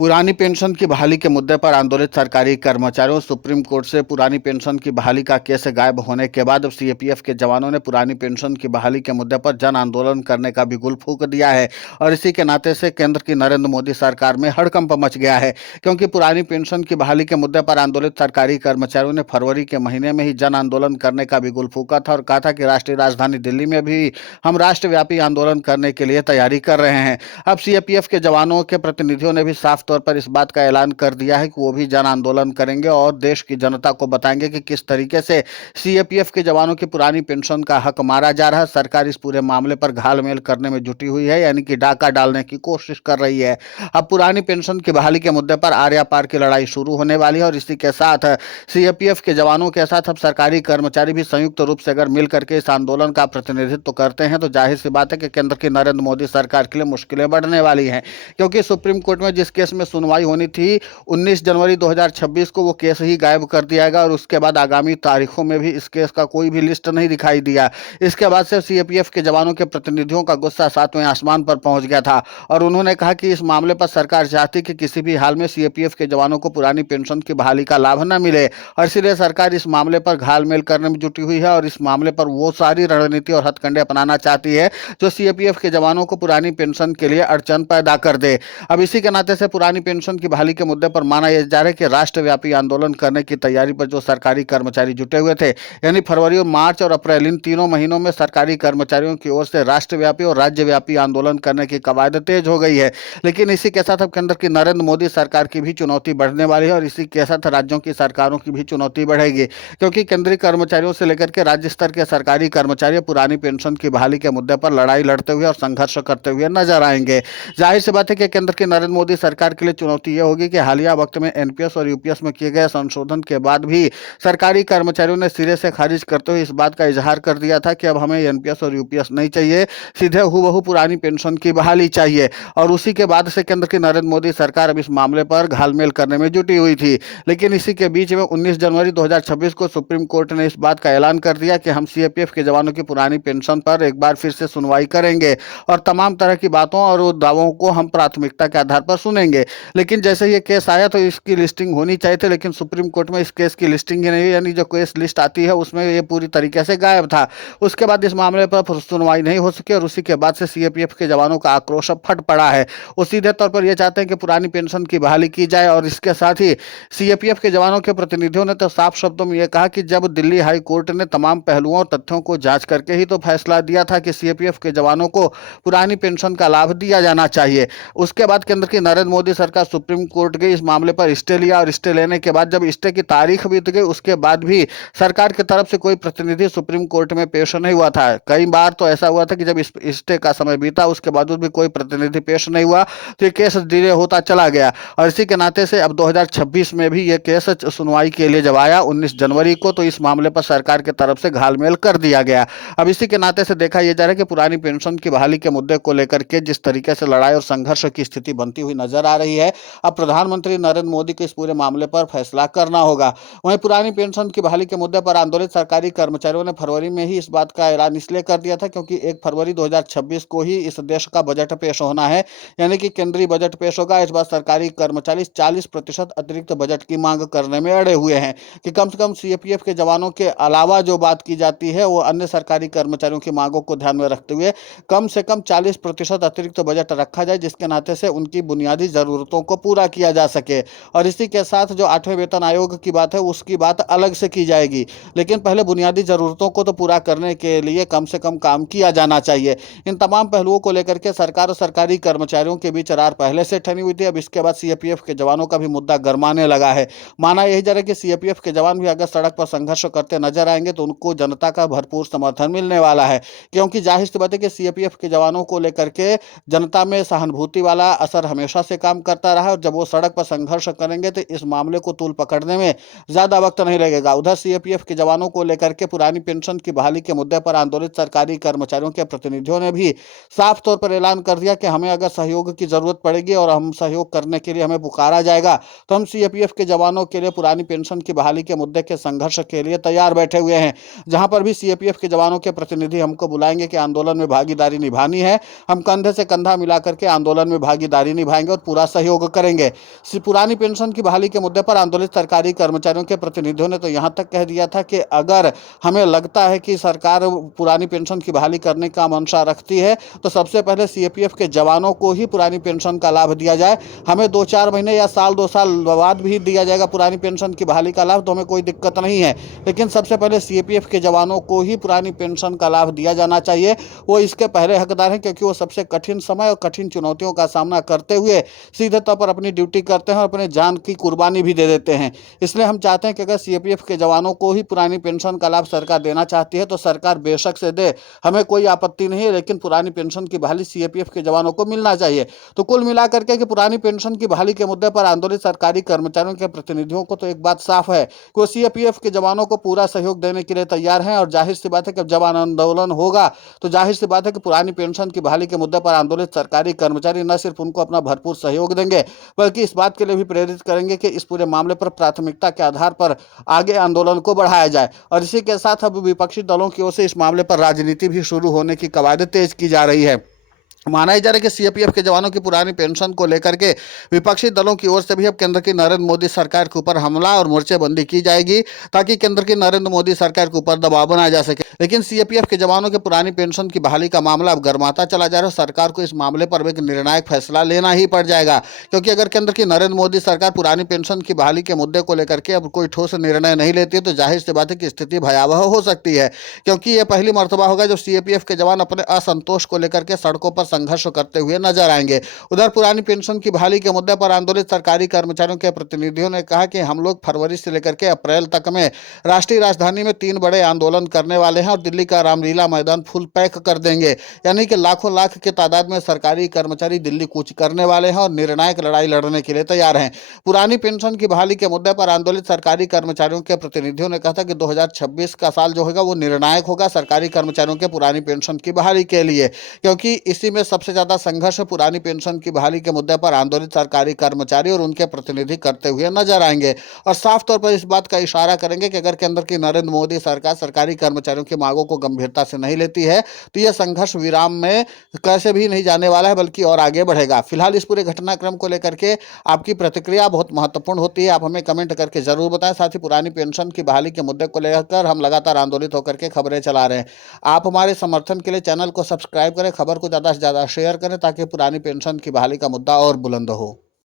पुरानी पेंशन की बहाली के मुद्दे पर आंदोलित सरकारी कर्मचारियों सुप्रीम कोर्ट से पुरानी पेंशन की बहाली का केस गायब होने के बाद अब सीएपीएफ के जवानों ने पुरानी पेंशन की बहाली के मुद्दे पर जन आंदोलन करने का भी गुल फूंक दिया है। और इसी के नाते से केंद्र की नरेंद्र मोदी सरकार में हड़कंप मच गया है, क्योंकि पुरानी पेंशन की बहाली के मुद्दे पर आंदोलित सरकारी कर्मचारियों ने फरवरी के महीने में ही जन आंदोलन करने का भी गुल फूंका था और कहा था कि राष्ट्रीय राजधानी दिल्ली में भी हम राष्ट्रव्यापी आंदोलन करने के लिए तैयारी कर रहे हैं। अब सीएपीएफ के जवानों के प्रतिनिधियों ने भी साफ तौर पर इस बात का ऐलान कर दिया है कि वो भी जन आंदोलन करेंगे और देश की जनता को बताएंगे कि किस तरीके से सीएपीएफ के जवानों की पुरानी पेंशन का हक मारा जा रहा है। सरकार इस पूरे मामले पर घालमेल करने में जुटी हुई है, यानी कि डाका डालने की कोशिश कर रही है। अब पुरानी पेंशन की बहाली के मुद्दे पर आर्या पार की लड़ाई शुरू होने वाली है और इसी के साथ सीएपीएफ के जवानों के साथ अब सरकारी कर्मचारी भी संयुक्त रूप से अगर मिल करके इस आंदोलन का प्रतिनिधित्व करते हैं तो जाहिर सी बात है कि केंद्र की नरेंद्र मोदी सरकार के लिए मुश्किलें बढ़ने वाली हैं। क्योंकि सुप्रीम कोर्ट में जिस केस में सुनवाई होनी थी 19 जनवरी 2026 को, वो केस ही गायब कर दिया गया और उसके बाद आगामी तारीखों में भी इस केस का कोई भी लिस्ट नहीं दिखाई दिया। इसके बाद से सीएपीएफ के जवानों के प्रतिनिधियों का गुस्सा सातवें आसमान पर पहुंच गया था और उन्होंने कहा कि इस मामले पर सरकार चाहती कि किसी भी हाल में सीएपीएफ के जवानों को पुरानी पेंशन की बहाली का लाभ न मिले और इसलिए सरकार इस मामले पर घालमेल करने में जुटी हुई है और इस मामले पर वो सारी रणनीति और हथकंडे अपनाना चाहती है जो सीएपीएफ के जवानों को पुरानी पेंशन के लिए अड़चन पैदा कर दे। अब इसी के नाते से पुरानी पेंशन की बहाली के मुद्दे पर माना यह जा रहा है कि राष्ट्रव्यापी आंदोलन करने की तैयारी पर जो सरकारी कर्मचारी जुटे हुए थे, यानी फरवरी और मार्च और अप्रैल इन तीनों महीनों में सरकारी कर्मचारियों की ओर से राष्ट्रव्यापी और राज्यव्यापी आंदोलन करने की कवायद तेज हो गई है। लेकिन इसी के साथ अब केंद्र की नरेंद्र मोदी सरकार की भी चुनौती बढ़ने वाली है और इसी के साथ राज्यों की सरकारों की भी चुनौती बढ़ेगी, क्योंकि केंद्रीय कर्मचारियों से लेकर के राज्य स्तर के सरकारी कर्मचारी पुरानी पेंशन की बहाली के मुद्दे पर लड़ाई लड़ते हुए और संघर्ष करते हुए नजर आएंगे। जाहिर सी बात है कि केंद्र की नरेंद्र मोदी सरकार के लिए चुनौती यह होगी कि हालिया वक्त में एनपीएस और यूपीएस में किए गए संशोधन के बाद भी सरकारी कर्मचारियों ने सिरे से खारिज करते हुए इस बात का इजहार कर दिया था कि अब हमें एनपीएस और यूपीएस नहीं चाहिए, सीधे हूबहू पुरानी पेंशन की बहाली चाहिए। और उसी के बाद से केंद्र की नरेंद्र मोदी सरकार अब इस मामले पर घालमेल करने में जुटी हुई थी। लेकिन इसी के बीच में 19 जनवरी 2026 को सुप्रीम कोर्ट ने इस बात का ऐलान कर दिया कि हम सीएपीएफ के जवानों की पुरानी पेंशन पर एक बार फिर से सुनवाई करेंगे और तमाम तरह की बातों और दावों को हम प्राथमिकता के आधार पर सुनेंगे। लेकिन जैसे ये केस आया तो इसकी लिस्टिंग होनी चाहिए थी, लेकिन सुप्रीम कोर्ट में इस केस की लिस्टिंग ही नहीं हुई, यानी जो केस लिस्ट आती है उसमें ये पूरी तरीके से गायब था। उसके बाद इस मामले पर सुनवाई नहीं हो सकी और उसी के बाद से सीएपीएफ के जवानों का आक्रोश अब फट पड़ा है। वो सीधे तौर पर यह चाहते हैं कि पुरानी पेंशन की बहाली की जाए और इसके साथ ही सीएपीएफ के जवानों के प्रतिनिधियों ने तो साफ शब्दों में यह कहा कि जब दिल्ली हाई कोर्ट ने तमाम पहलुओं और तथ्यों को जांच करके ही तो फैसला दिया था कि सीएपीएफ के जवानों को पुरानी पेंशन का लाभ दिया जाना चाहिए। उसके बाद केंद्र की नरेंद्र मोदी सरकार सुप्रीम कोर्ट गई, इस मामले पर स्टे लिया और स्टे लेने के बाद जब स्टे की तारीख बीत गई उसके बाद भी सरकार की तरफ से कोई प्रतिनिधि सुप्रीम कोर्ट में पेश नहीं हुआ था। कई बार तो ऐसा हुआ था कि जब स्टे का समय बीता उसके बावजूद भी कोई प्रतिनिधि पेश नहीं हुआ तो ये केस डिले होता चला गया और इसी के नाते से अब 2026 में भी ये केस सुनवाई के लिए जब आया 19 जनवरी को तो इस मामले पर सरकार की तरफ से घालमेल कर दिया गया। अब इसी के नाते से देखा यह जा रहा है कि पुरानी पेंशन की बहाली के मुद्दे को लेकर के जिस तरीके से लड़ाई और संघर्ष की स्थिति बनती हुई नजर आ रही है, अब प्रधानमंत्री नरेंद्र मोदी को इस पूरे मामले पर फैसला करना होगा। वहीं पुरानी पेंशन की बहाली के मुद्दे पर आंदोलित सरकारी कर्मचारियों ने फरवरी में ही इस बात का ऐलान इसलिए कर दिया था क्योंकि 1 फरवरी 2026 को ही इस देश का बजट पेश होना है, यानी कि केंद्रीय बजट पेश होगा। इस बार सरकारी कर्मचारी 40% अतिरिक्त बजट की मांग करने में अड़े हुए हैं कि कम से कम सीएपीएफ के जवानों के अलावा जो बात की जाती है वो अन्य सरकारी कर्मचारियों की मांगों को ध्यान में रखते हुए कम से कम 40% अतिरिक्त बजट रखा जाए, जिसके नाते से उनकी बुनियादी जरूरतों को पूरा किया जा सके। और इसी के साथ जो 8वें वेतन आयोग की बात है उसकी बात अलग से की जाएगी, लेकिन पहले बुनियादी जरूरतों को तो पूरा करने के लिए कम से कम काम किया जाना चाहिए। इन तमाम पहलुओं को लेकर के सरकार और सरकारी कर्मचारियों के बीच रार पहले से ठनी हुई थी। अब इसके बाद सीएपीएफ के जवानों का भी मुद्दा गरमाने लगा है। माना यही जा रहा है कि सीएपीएफ के जवान भी अगर सड़क पर संघर्ष करते नजर आएंगे तो उनको जनता का भरपूर समर्थन मिलने वाला है, क्योंकि जाहिर सी बात है कि सीएपीएफ के जवानों को लेकर के जनता में सहानुभूति वाला असर हमेशा से काम करता रहा है और जब वो सड़क पर संघर्ष करेंगे तो इस मामले को तूल पकड़ने में ज्यादा वक्त नहीं लगेगा। उधर सीएपीएफ के जवानों को लेकर के पुरानी पेंशन की बहाली के मुद्दे पर आंदोलित सरकारी कर्मचारियों के प्रतिनिधियों ने भी साफ तौर पर ऐलान कर दिया कि हमें अगर सहयोग की जरूरत पड़ेगी और हम सहयोग करने के लिए हमें पुकारा जाएगा तो हम सीएपीएफ के जवानों के लिए पुरानी पेंशन की बहाली के मुद्दे के संघर्ष के लिए तैयार बैठे हुए हैं। जहां पर भी सीएपीएफ के जवानों के प्रतिनिधि हमको बुलाएंगे कि आंदोलन में भागीदारी निभानी है, हम कंधे से कंधा मिला करके आंदोलन में भागीदारी निभाएंगे और पूरा सहयोग करेंगे। पुरानी पेंशन की बहाली के मुद्दे पर आंदोलित सरकारी कर्मचारियों के प्रतिनिधियों ने तो यहां तक कह दिया था कि अगर हमें लगता है कि सरकार पुरानी पेंशन की बहाली करने का मंशा रखती है तो सबसे पहले सीएपीएफ के जवानों को ही पुरानी पेंशन का लाभ दिया जाए। हमें 2-4 महीने या साल 2 साल बाद भी दिया जाएगा पुरानी पेंशन की बहाली का लाभ, तो हमें कोई दिक्कत नहीं है, लेकिन सबसे पहले सीएपीएफ के जवानों को ही पुरानी पेंशन का लाभ दिया जाना चाहिए। वो इसके पहले हकदार हैं, क्योंकि वो सबसे कठिन समय और कठिन चुनौतियों का सामना करते हुए सीधे तौर पर अपनी ड्यूटी करते हैं और अपने जान की कुर्बानी भी दे देते हैं। इसलिए हम चाहते हैं कि अगर सीएपीएफ के जवानों को ही पुरानी पेंशन का लाभ सरकार देना चाहती है तो सरकार बेशक से दे, हमें कोई आपत्ति नहीं है, लेकिन पुरानी पेंशन की बहाली सीएपीएफ के जवानों को मिलना चाहिए। तो कुल मिलाकर के कि पुरानी पेंशन की बहाली के मुद्दे पर आंदोलित सरकारी कर्मचारियों के प्रतिनिधियों को तो एक बात साफ है कि वो सीएपीएफ के जवानों को पूरा सहयोग देने के लिए तैयार हैं, और जाहिर सी बात है कि जब जवान आंदोलन होगा तो जाहिर सी बात है कि पुरानी पेंशन की बहाली के मुद्दे पर आंदोलित सरकारी कर्मचारी न सिर्फ उनको अपना भरपूर सहयोग देंगे बल्कि इस बात के लिए भी प्रेरित करेंगे कि इस पूरे मामले पर प्राथमिकता के आधार पर आगे आंदोलन को बढ़ाया जाए। और इसी के साथ अब विपक्षी दलों की ओर से इस मामले पर राजनीति भी शुरू होने की कवायद तेज की जा रही है। माना ही जा रहा है कि सीएपीएफ के जवानों की पुरानी पेंशन को लेकर के विपक्षी दलों की ओर से भी अब केंद्र की नरेंद्र मोदी सरकार के ऊपर हमला और मोर्चेबंदी की जाएगी, ताकि केंद्र की नरेंद्र मोदी सरकार के ऊपर दबाव बनाया जा सके। लेकिन सीएपीएफ के जवानों के पुरानी पेंशन की बहाली का मामला अब गर्माता चला जा रहा है। सरकार को इस मामले पर एक निर्णायक फैसला लेना ही पड़ जाएगा, क्योंकि अगर केंद्र की नरेंद्र मोदी सरकार पुरानी पेंशन की बहाली के मुद्दे को लेकर के अब कोई ठोस निर्णय नहीं लेती है तो जाहिर सी बात है कि स्थिति भयावह हो सकती है, क्योंकि यह पहली मर्तबा होगा जब सीएपीएफ के जवान अपने असंतोष को लेकर के सड़कों पर संघर्ष करते हुए नजर आएंगे। उधर पुरानी पेंशन की बहाली के मुद्दे पर आंदोलित सरकारी कर्मचारियों के प्रतिनिधियों ने कहा कि हम लोग फरवरी से लेकर के अप्रैल तक में राष्ट्रीय राजधानी में 3 बड़े आंदोलन करने वाले हैं और दिल्ली का रामलीला मैदान फुल पैक कर देंगे, यानी कि लाखों लाख की तादाद में सरकारी कर्मचारी दिल्ली कूच करने वाले हैं और निर्णायक लड़ाई लड़ने के लिए तैयार हैं। पुरानी पेंशन की बहाली के मुद्दे पर आंदोलित सरकारी कर्मचारियों के प्रतिनिधियों ने कहा था कि 2026 का साल जो होगा वो निर्णायक होगा सरकारी कर्मचारियों के पुरानी पेंशन की बहाली के लिए, क्योंकि इसी में सबसे ज्यादा संघर्ष पुरानी पेंशन की बहाली के मुद्दे पर आंदोलित सरकारी कर्मचारी और उनके प्रतिनिधि करते हुए नजर आएंगे और साफ तौर पर इस बात का इशारा करेंगे कि अगर केंद्र की नरेंद्र मोदी सरकार सरकारी कर्मचारियों की मांगों को गंभीरता से नहीं लेती है तो यह संघर्ष विराम में कैसे भी नहीं जाने वाला है, बल्कि और आगे बढ़ेगा। फिलहाल इस पूरे घटनाक्रम को लेकर के आपकी प्रतिक्रिया बहुत महत्वपूर्ण होती है, आप हमें कमेंट करके जरूर बताएं। साथ ही पुरानी पेंशन की बहाली के मुद्दे को लेकर हम लगातार आंदोलित होकर के खबरें चला रहे हैं। आप हमारे समर्थन के लिए चैनल को सब्सक्राइब करें, खबर को ज़्यादा से ज़्यादा शेयर करें ताकि पुरानी पेंशन की बहाली का मुद्दा और बुलंद हो।